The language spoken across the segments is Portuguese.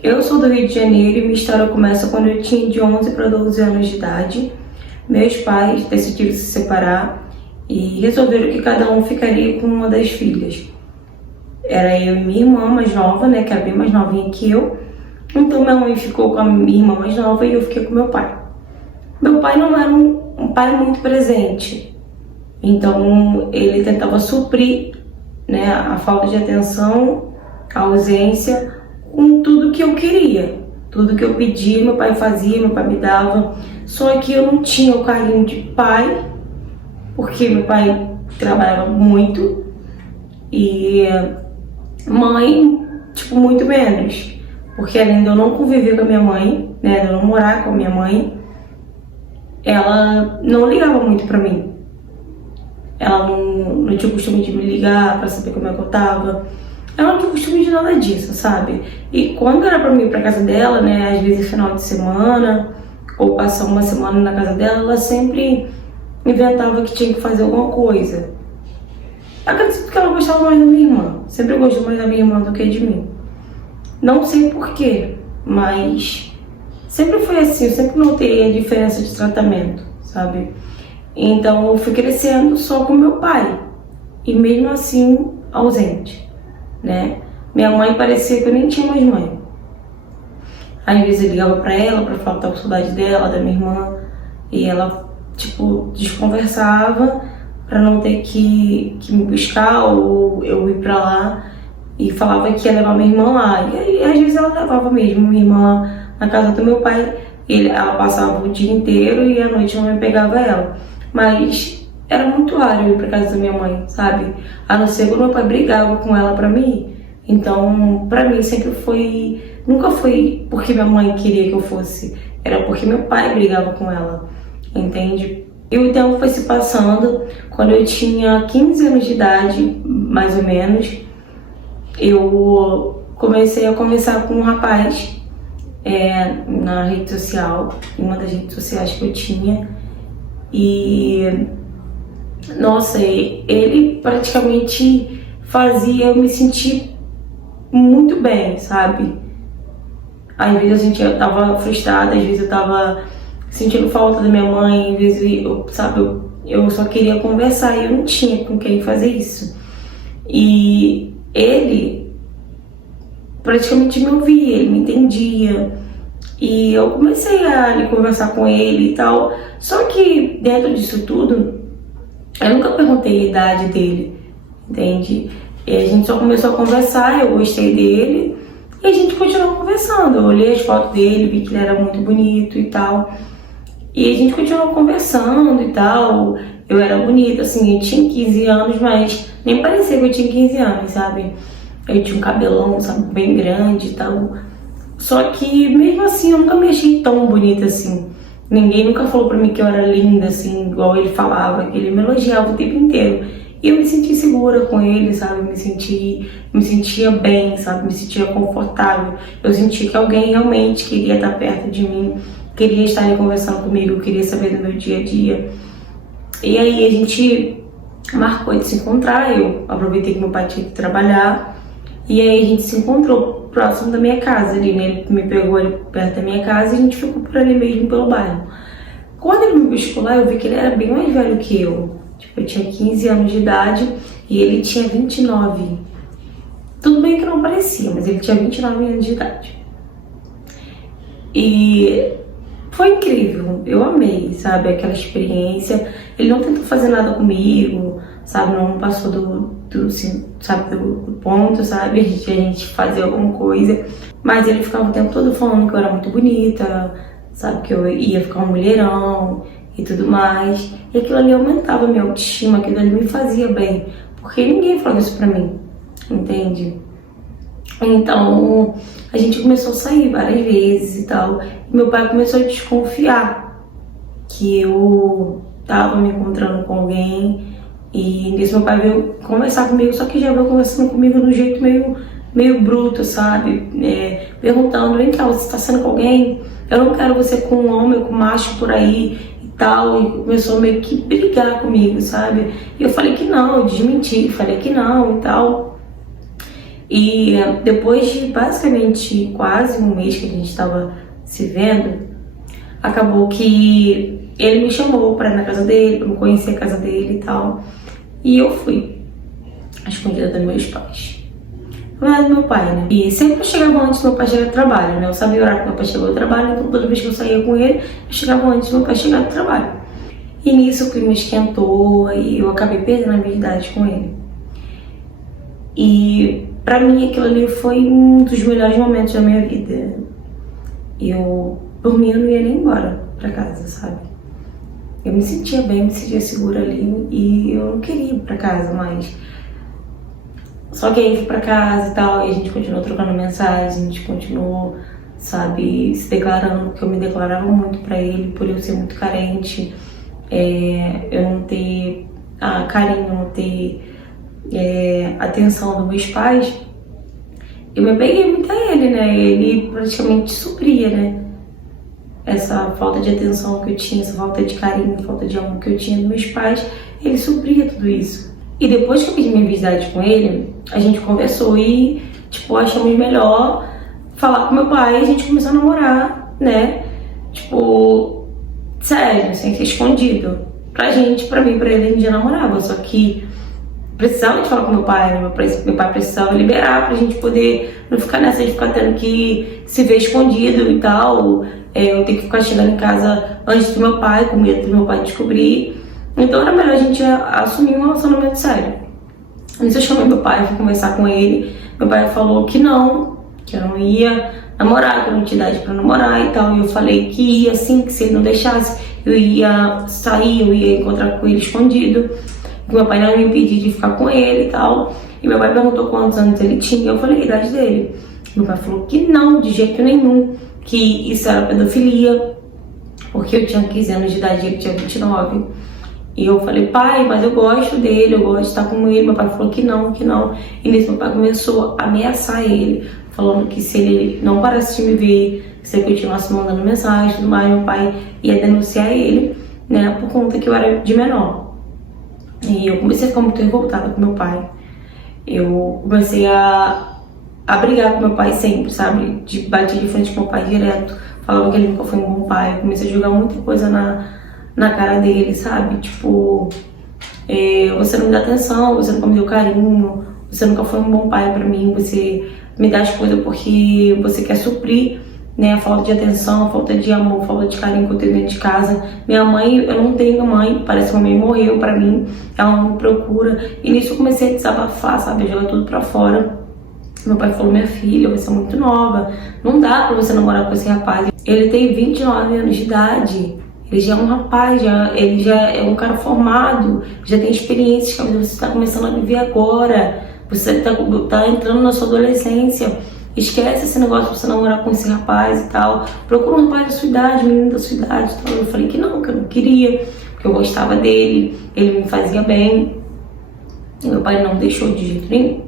Eu sou do Rio de Janeiro e minha história começa quando eu tinha de 11 para 12 anos de idade. Meus pais decidiram se separar e resolveram que cada um ficaria com uma das filhas. Era eu e minha irmã mais nova, né, que era bem mais novinha que eu. Então minha mãe ficou com a minha irmã mais nova e eu fiquei com meu pai. Meu pai não era um pai muito presente, então ele tentava suprir, né, a falta de atenção, a ausência, com tudo que eu queria. Tudo que eu pedia, meu pai fazia, meu pai me dava. Só que eu não tinha o carinho de pai, porque meu pai trabalhava muito e mãe, tipo, muito menos. Porque além de eu não conviver com a minha mãe, né, de eu não morar com a minha mãe, ela não ligava muito pra mim. Ela não tinha o costume de me ligar pra saber como é que eu tava. Ela não tinha costume de nada disso, sabe? E quando era pra mim ir pra casa dela, né, às vezes final de semana, ou passar uma semana na casa dela, ela sempre inventava que tinha que fazer alguma coisa. Acredito que ela gostava mais da minha irmã. Sempre gostou mais da minha irmã do que de mim. Não sei porquê, mas sempre foi assim. Eu sempre notei a diferença de tratamento, sabe? Então eu fui crescendo só com meu pai. E mesmo assim, ausente, né? Minha mãe parecia que eu nem tinha mais mãe. Às vezes eu ligava pra ela pra falar que tava com saudade dela, da minha irmã. E ela, tipo, desconversava pra não ter que me buscar ou eu ir pra lá. E falava que ia levar minha irmã lá. E aí, às vezes ela levava mesmo minha irmã lá na casa do meu pai. Ela passava o dia inteiro e à noite a mãe pegava ela. Mas era muito raro eu ir pra casa da minha mãe, sabe? A não ser quando meu pai brigava com ela pra mim. Então, pra mim sempre foi... Nunca foi porque minha mãe queria que eu fosse. Era porque meu pai brigava com ela, entende? E o tempo foi se passando. Quando eu tinha 15 anos de idade, mais ou menos, eu comecei a conversar com um rapaz na rede social, em uma das redes sociais que eu tinha. E, nossa, ele praticamente fazia eu me sentir muito bem, sabe? Às vezes eu tava frustrada, às vezes eu tava sentindo falta da minha mãe, às vezes eu só queria conversar e eu não tinha com quem fazer isso. E ele praticamente me ouvia, ele me entendia. E eu comecei a conversar com ele e tal. Só que dentro disso tudo, eu nunca perguntei a idade dele, entende? E a gente só começou a conversar, eu gostei dele e a gente continuou conversando. Eu olhei as fotos dele, vi que ele era muito bonito e tal. E a gente continuou conversando e tal. Eu era bonita, assim, eu tinha 15 anos, mas nem parecia que eu tinha 15 anos, sabe? Eu tinha um cabelão, sabe, bem grande e tal. Só que mesmo assim eu nunca me achei tão bonita assim. Ninguém nunca falou pra mim que eu era linda, assim, igual ele falava, que ele me elogiava o tempo inteiro. E eu me senti segura com ele, sabe? Me sentia bem, sabe? Me sentia confortável. Eu sentia que alguém realmente queria estar perto de mim, queria estar ali conversando comigo, queria saber do meu dia a dia. E aí a gente marcou de se encontrar, eu aproveitei que meu pai tinha que trabalhar. E aí a gente se encontrou próximo da minha casa ali, né? Ele me pegou ali perto da minha casa e a gente ficou por ali mesmo pelo bairro. Quando ele me buscou lá, eu vi que ele era bem mais velho que eu. Tipo, eu tinha 15 anos de idade e ele tinha 29. Tudo bem que não parecia, mas ele tinha 29 anos de idade. E foi incrível, eu amei, sabe, aquela experiência. Ele não tentou fazer nada comigo, sabe, não passou do ponto, sabe, de a gente fazer alguma coisa. Mas ele ficava o tempo todo falando que eu era muito bonita, sabe, que eu ia ficar um mulherão e tudo mais. E aquilo ali aumentava a minha autoestima, aquilo ali me fazia bem, porque ninguém falou isso pra mim, entende? Então, a gente começou a sair várias vezes e tal. E meu pai começou a desconfiar que eu tava me encontrando com alguém. E nisso meu pai veio conversar comigo, só que já veio conversando comigo de um jeito meio bruto, sabe? Perguntando, vem cá, você tá saindo com alguém? Eu não quero você com um homem, com um macho por aí e tal. E começou meio que brigar comigo, sabe? E eu falei que não, eu desmenti, falei que não e tal. E depois de basicamente quase um mês que a gente estava se vendo, acabou que ele me chamou para ir na casa dele, para conhecer a casa dele e tal. E eu fui, escondida dos meus pais. Não era do meu pai, né? E sempre eu chegava antes do meu pai chegar do trabalho, né? Eu sabia o horário que meu pai chegou do trabalho, então toda vez que eu saía com ele, eu chegava antes do meu pai chegar do trabalho. E nisso o clima esquentou e eu acabei perdendo a amizade com ele. E pra mim aquilo ali foi um dos melhores momentos da minha vida. Eu, por mim, eu não ia nem embora pra casa, sabe? Eu me sentia bem, me sentia segura ali e eu não queria ir pra casa mais. Só que aí fui pra casa e tal, e a gente continuou trocando mensagens, a gente continuou, sabe, se declarando, porque eu me declarava muito pra ele, por eu ser muito carente, eu não ter carinho, não ter atenção dos meus pais. Eu me apeguei muito a ele, né? Ele praticamente supria, né? Essa falta de atenção que eu tinha, essa falta de carinho, falta de amor que eu tinha dos meus pais, ele supria tudo isso. E depois que eu pedi minha amizade com ele, a gente conversou e, tipo, achamos melhor falar com meu pai e a gente começou a namorar, né? Tipo, sério, sem ser escondido. Pra mim, pra ele, a gente já namorava, só que precisava de falar com meu pai, né? Meu pai precisava liberar pra gente poder não ficar nessa de ficar tendo que se ver escondido e tal. Eu tenho que ficar chegando em casa antes do meu pai, com medo do meu pai descobrir. Então era melhor a gente assumir um relacionamento sério. Nisso eu chamei meu pai, fui conversar com ele. Meu pai falou que eu não ia namorar, que eu não tinha idade pra namorar e tal. E eu falei que ia sim, que se ele não deixasse, eu ia sair, eu ia encontrar com ele escondido. Que meu pai não ia me impedir de ficar com ele e tal. E meu pai perguntou quantos anos ele tinha, eu falei a idade dele. Meu pai falou que não, de jeito nenhum, que isso era pedofilia, porque eu tinha 15 anos de idade e ele tinha 29. E eu falei, pai, mas eu gosto dele, eu gosto de estar com ele. Meu pai falou que não, que não. E nisso meu pai começou a ameaçar ele, falando que se ele não parasse de me ver, se ele continuasse mandando mensagem e tudo mais, meu pai ia denunciar ele, né, por conta que eu era de menor. E eu comecei a ficar muito revoltada com meu pai. Eu comecei a brigar com meu pai sempre, sabe? De bater de frente com meu pai direto. Falava que ele nunca foi um bom pai. Eu comecei a jogar muita coisa na cara dele, sabe? Tipo, você não me dá atenção, você nunca me deu carinho, você nunca foi um bom pai pra mim, você me dá as coisas porque você quer suprir, né, a falta de atenção, a falta de amor, a falta de carinho que eu tenho dentro de casa. Minha mãe, eu não tenho mãe, parece que a mãe morreu pra mim, ela não me procura. E nisso eu comecei a desabafar, sabe, jogar tudo pra fora. Meu pai falou, minha filha, você é muito nova, não dá pra você namorar com esse rapaz. Ele tem 29 anos de idade, ele já é um rapaz, ele já é um cara formado, já tem experiências que você está começando a viver agora, você tá entrando na sua adolescência. Esquece esse negócio de você namorar com esse rapaz e tal. Procura um rapaz da sua idade, um menino da sua idade e tal. Eu falei que eu não queria, que eu gostava dele, ele me fazia bem. E meu pai não deixou de jeito nenhum.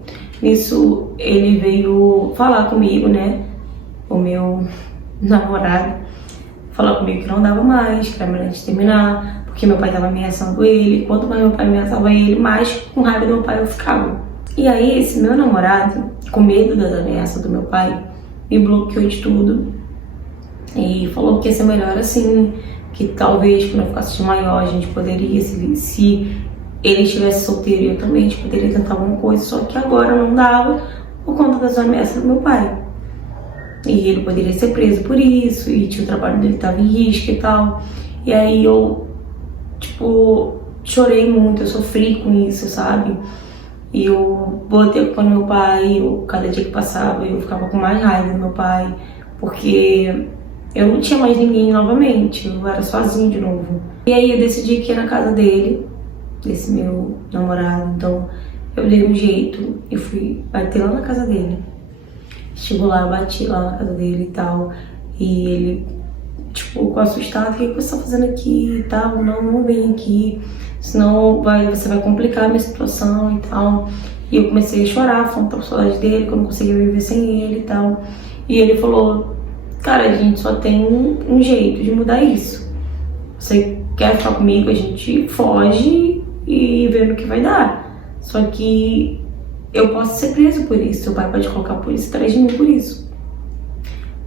Nisso, ele veio falar comigo, né? O meu namorado. Falar comigo que não dava mais, que era melhor de terminar, porque meu pai tava ameaçando ele. Quanto mais meu pai ameaçava ele, mais com raiva do meu pai eu ficava. E aí, esse meu namorado, com medo das ameaças do meu pai, me bloqueou de tudo. E falou que ia ser melhor assim, que talvez quando eu ficasse maior a gente poderia, se ele estivesse solteiro, eu também, a gente poderia tentar alguma coisa. Só que agora não dava por conta das ameaças do meu pai. E ele poderia ser preso por isso, e o trabalho dele estava em risco e tal. E aí eu, tipo, chorei muito, eu sofri com isso, sabe? E eu botei a culpa no meu pai, cada dia que passava eu ficava com mais raiva do meu pai, porque eu não tinha mais ninguém novamente, eu era sozinha de novo. E aí eu decidi que ia na casa dele, desse meu namorado, então eu dei um jeito e fui bater lá na casa dele. Chegou lá, eu bati lá na casa dele e tal, e ele, tipo, ficou assustado, o que você tá fazendo aqui e tal, não vem aqui, senão você vai complicar a minha situação e tal. E eu comecei a chorar, falando com saudade dele, que eu não conseguia viver sem ele e tal. E ele falou, cara, a gente só tem um jeito de mudar isso. Você quer ficar comigo, a gente foge e vê no que vai dar. Só que eu posso ser preso por isso, seu pai pode colocar a polícia atrás de mim por isso.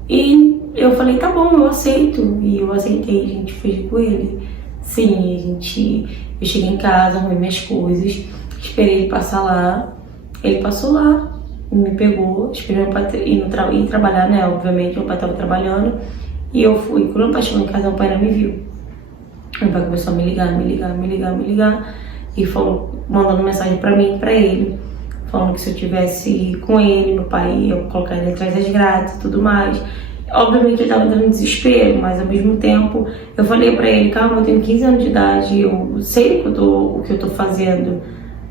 E eu falei, tá bom, eu aceito. E eu aceitei, a gente fugir com ele. Sim, eu cheguei em casa, arrumei minhas coisas, esperei ele passar lá. Ele passou lá, me pegou, esperei meu pai ir trabalhar, né? Obviamente, meu pai estava trabalhando. E eu fui. Quando meu pai chegou em casa, meu pai não me viu. Meu pai começou a me ligar. E falou, mandando mensagem pra mim e pra ele, falando que se eu tivesse com ele, meu pai ia colocar ele atrás das grades e tudo mais. Obviamente ele tava dando desespero, mas ao mesmo tempo eu falei pra ele, calma, eu tenho 15 anos de idade, eu sei o que eu tô fazendo,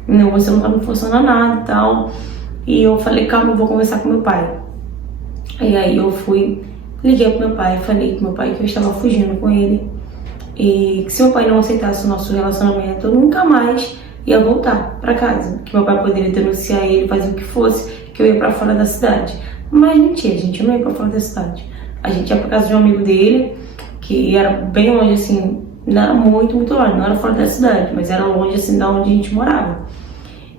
não, você não tá me forçando a nada e tal. E eu falei, calma, eu vou conversar com meu pai. E aí eu fui, liguei pro meu pai, falei com meu pai que eu estava fugindo com ele. E que se meu pai não aceitasse o nosso relacionamento, eu nunca mais ia voltar pra casa. Que meu pai poderia denunciar ele, fazer o que fosse, que eu ia pra fora da cidade. Mas mentira, gente, eu não ia pra fora da cidade. A gente ia pra casa de um amigo dele, que era bem longe, assim, não era muito longe, não era fora da cidade, mas era longe, assim, da onde a gente morava.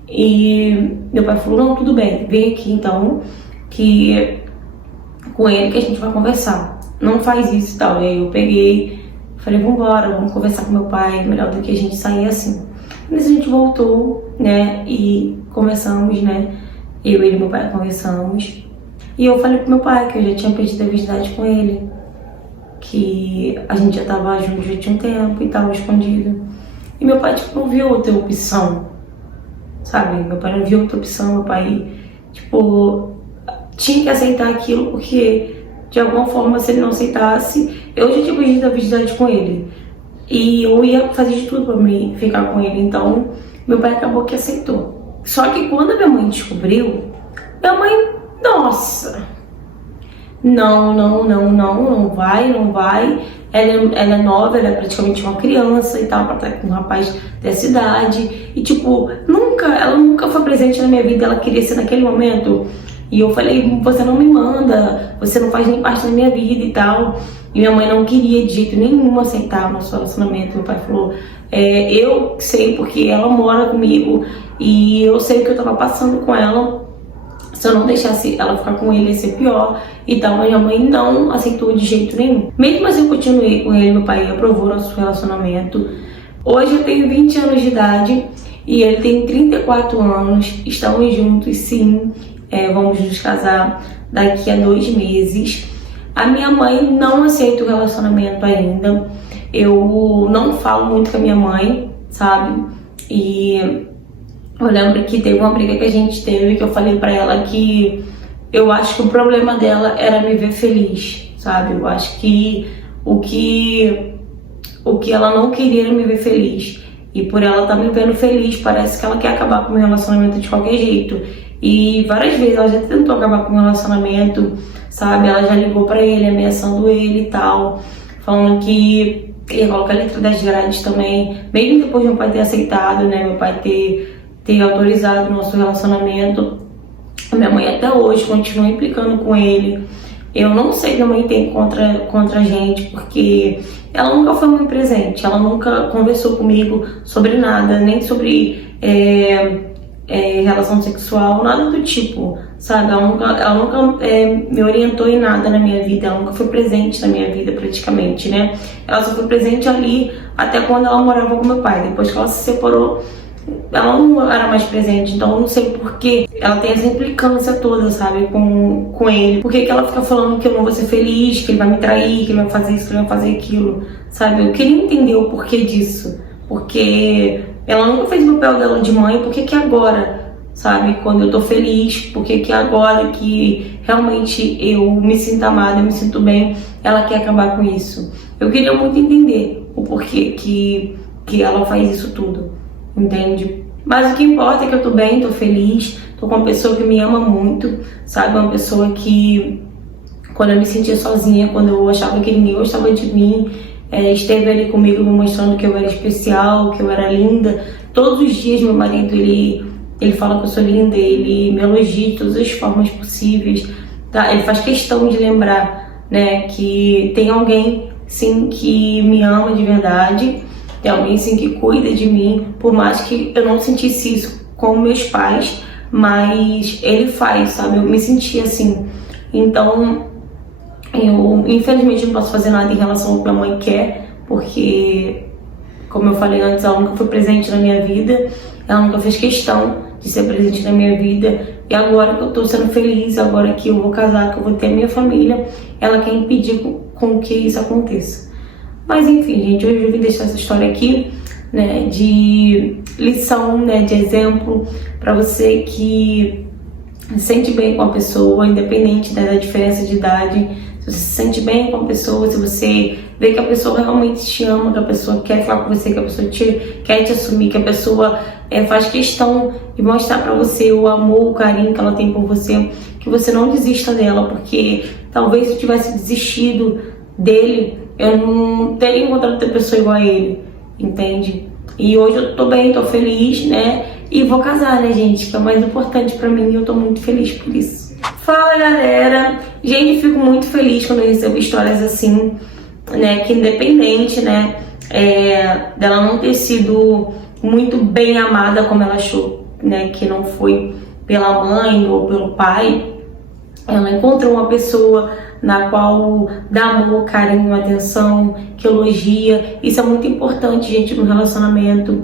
E meu pai falou, não, tudo bem, vem aqui então, que com ele que a gente vai conversar. Não faz isso e tal. E aí eu peguei, falei, vambora, vamos conversar com meu pai, melhor do que a gente sair assim. Mas a gente voltou, né, e conversamos, né, eu, ele e meu pai conversamos. E eu falei pro meu pai que eu já tinha perdido a virgindade com ele, que a gente já tava junto já tinha um tempo e tava escondido. E meu pai, tipo, não viu outra opção, sabe? Meu pai não viu outra opção, meu pai, tipo, tinha que aceitar aquilo porque, de alguma forma, se ele não aceitasse, eu já tinha perdido a virgindade com ele. E eu ia fazer de tudo pra mim ficar com ele, então meu pai acabou que aceitou. Só que quando a minha mãe descobriu, minha mãe, nossa, não vai. Ela é nova, ela é praticamente uma criança e tal, pra estar com um rapaz dessa idade. E tipo, ela nunca foi presente na minha vida, ela queria ser naquele momento. E eu falei, você não me manda, você não faz nem parte da minha vida e tal. E minha mãe não queria de jeito nenhum aceitar o nosso relacionamento. Meu pai falou, eu sei porque ela mora comigo e eu sei o que eu tava passando com ela. Se eu não deixasse ela ficar com ele, ia ser pior e tal. Mas minha mãe não aceitou de jeito nenhum. Mesmo assim, eu continuei com ele, meu pai aprovou nosso relacionamento. Hoje eu tenho 20 anos de idade e ele tem 34 anos. Estamos juntos, sim. Vamos nos casar daqui a 2 meses. A minha mãe não aceita o relacionamento ainda. Eu não falo muito com a minha mãe, sabe? E eu lembro que teve uma briga que a gente teve, que eu falei pra ela que eu acho que o problema dela era me ver feliz, sabe? Eu acho que o que ela não queria era me ver feliz. E por ela estar me vendo feliz, parece que ela quer acabar com o meu relacionamento de qualquer jeito. E várias vezes ela já tentou acabar com o relacionamento, sabe? Ela já ligou pra ele, ameaçando ele e tal, falando que ia colocar letra das grades também. Mesmo depois de meu pai ter aceitado, né? Meu pai ter autorizado o nosso relacionamento. A minha mãe até hoje continua implicando com ele. Eu não sei o que a mãe tem contra a gente, porque ela nunca foi muito presente. Ela nunca conversou comigo sobre nada, nem sobre relação sexual, nada do tipo, sabe? Ela nunca me orientou em nada na minha vida, ela nunca foi presente na minha vida praticamente, né? Ela só foi presente ali até quando ela morava com meu pai. Depois que ela se separou, ela não era mais presente, então eu não sei por que ela tem essa implicância toda, sabe, com ele. Por que ela fica falando que eu não vou ser feliz, que ele vai me trair, que ele vai fazer isso, que ele vai fazer aquilo, sabe? Eu queria entender o porquê disso, porque ela nunca fez o papel dela de mãe, por que agora, sabe, quando eu tô feliz, por que agora que realmente eu me sinto amada, eu me sinto bem, ela quer acabar com isso? Eu queria muito entender o porquê que ela faz isso tudo, entende? Mas o que importa é que eu tô bem, tô feliz, tô com uma pessoa que me ama muito, sabe, uma pessoa que, quando eu me sentia sozinha, quando eu achava que ninguém gostava de mim, esteve ali comigo me mostrando que eu era especial, que eu era linda. Todos os dias meu marido, ele fala que eu sou linda, ele me elogia de todas as formas possíveis, tá? Ele faz questão de lembrar, né, que tem alguém, sim, que me ama de verdade, tem alguém, sim, que cuida de mim, por mais que eu não sentisse isso com meus pais, mas ele faz, sabe? Eu me senti assim. Então, eu infelizmente não posso fazer nada em relação ao que a mãe quer, porque, como eu falei antes, ela nunca foi presente na minha vida, ela nunca fez questão de ser presente na minha vida, e agora que eu tô sendo feliz, agora que eu vou casar, que eu vou ter a minha família, ela quer impedir com que isso aconteça. Mas enfim, gente, hoje eu vim deixar essa história aqui, né, de lição, né, de exemplo, para você que se sente bem com a pessoa, independente, né, da diferença de idade. Se você se sente bem com a pessoa, se você vê que a pessoa realmente te ama, que a pessoa quer falar com você, que a pessoa quer te assumir, que a pessoa faz questão de mostrar pra você o amor, o carinho que ela tem por você, que você não desista dela, porque talvez se eu tivesse desistido dele, eu não teria encontrado outra pessoa igual a ele, entende? E hoje eu tô bem, tô feliz, né? E vou casar, né, gente? Que é o mais importante pra mim e eu tô muito feliz por isso. Fala, galera! Gente, fico muito feliz quando eu recebo histórias assim, né? Que independente, né? Dela não ter sido muito bem amada como ela achou, né? Que não foi pela mãe ou pelo pai. Ela encontrou uma pessoa na qual dá amor, carinho, atenção, que elogia. Isso é muito importante, gente, no relacionamento.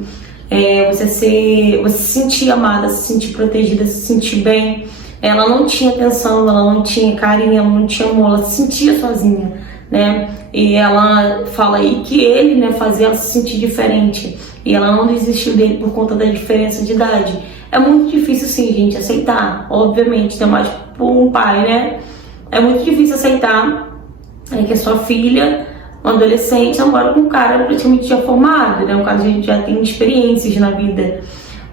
Você se sentir amada, se sentir protegida, se sentir bem. Ela não tinha atenção, ela não tinha carinho, ela não tinha amor, ela se sentia sozinha, né? E ela fala aí que ele, né, fazia ela se sentir diferente. E ela não desistiu dele por conta da diferença de idade. É muito difícil, sim, gente, aceitar. Obviamente, tem mais por um pai, né? É muito difícil aceitar que a sua filha, uma adolescente, namora com um cara praticamente já formado, né? Um cara que já tem experiências na vida.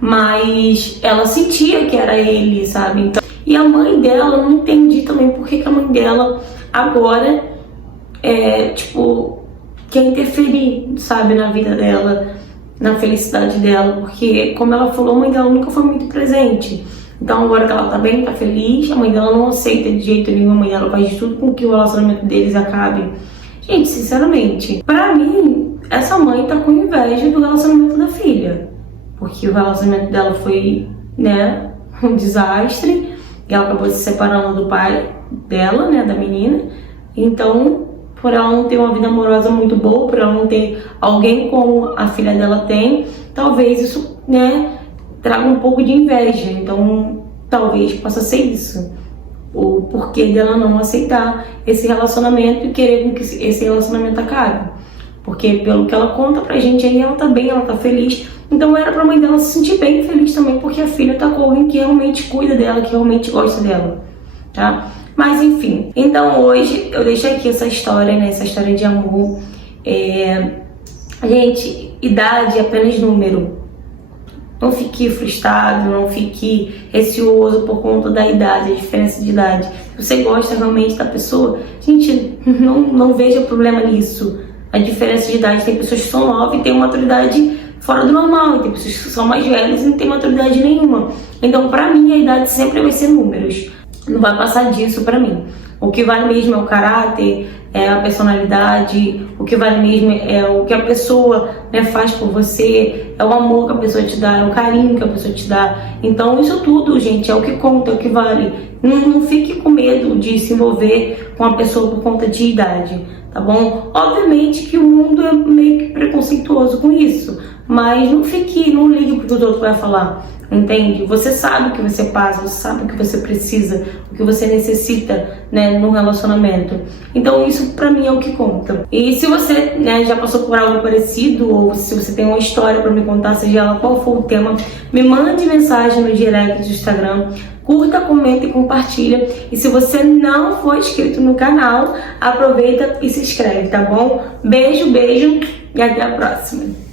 Mas ela sentia que era ele, sabe? Então, e a mãe dela, eu não entendi também por que a mãe dela agora quer interferir, sabe, na vida dela, na felicidade dela, porque, como ela falou, a mãe dela nunca foi muito presente. Então, agora que ela tá bem, tá feliz, a mãe dela não aceita de jeito nenhum, a mãe dela faz de tudo com que o relacionamento deles acabe. Gente, sinceramente, pra mim, essa mãe tá com inveja do relacionamento da filha, porque o relacionamento dela foi, né, um desastre, e ela acabou se separando do pai dela, né, da menina. Então, por ela não ter uma vida amorosa muito boa, por ela não ter alguém como a filha dela tem, talvez isso, né, traga um pouco de inveja. Então, talvez possa ser isso. O porquê dela não aceitar esse relacionamento e querer que esse relacionamento acabe. Porque, pelo que ela conta pra gente aí, ela tá bem, ela tá feliz. Então era pra mãe dela se sentir bem feliz também, porque a filha tá com alguém que realmente cuida dela, que realmente gosta dela, tá? Mas enfim, então hoje eu deixo aqui essa história, né? Essa história de amor. Gente, idade é apenas número. Não fique frustrado, não fique receoso por conta da idade, a diferença de idade. Se você gosta realmente da pessoa, gente, não veja problema nisso. A diferença de idade, tem pessoas que são novas e têm uma maturidade fora do normal, e tem pessoas que são mais velhas e não têm maturidade nenhuma. Então, pra mim, a idade sempre vai ser números. Não vai passar disso pra mim. O que vale mesmo é o caráter, é a personalidade, o que vale mesmo é o que a pessoa, né, faz por você, é o amor que a pessoa te dá, é o carinho que a pessoa te dá. Então, isso tudo, gente, é o que conta, é o que vale. Não fique com medo de se envolver com a pessoa por conta de idade, tá bom? Obviamente que o mundo é meio que preconceituoso com isso, mas não ligue pro que os outros vão falar, entende? Você sabe o que você passa, você sabe o que você precisa, o que você necessita, né, num relacionamento. Então isso pra mim é o que conta. E se você, né, já passou por algo parecido, ou se você tem uma história pra me contar, seja ela qual for o tema, me mande mensagem no direct do Instagram, curta, comenta e compartilha. E se você não for inscrito no canal, aproveita e se inscreve, tá bom? Beijo, beijo e até a próxima.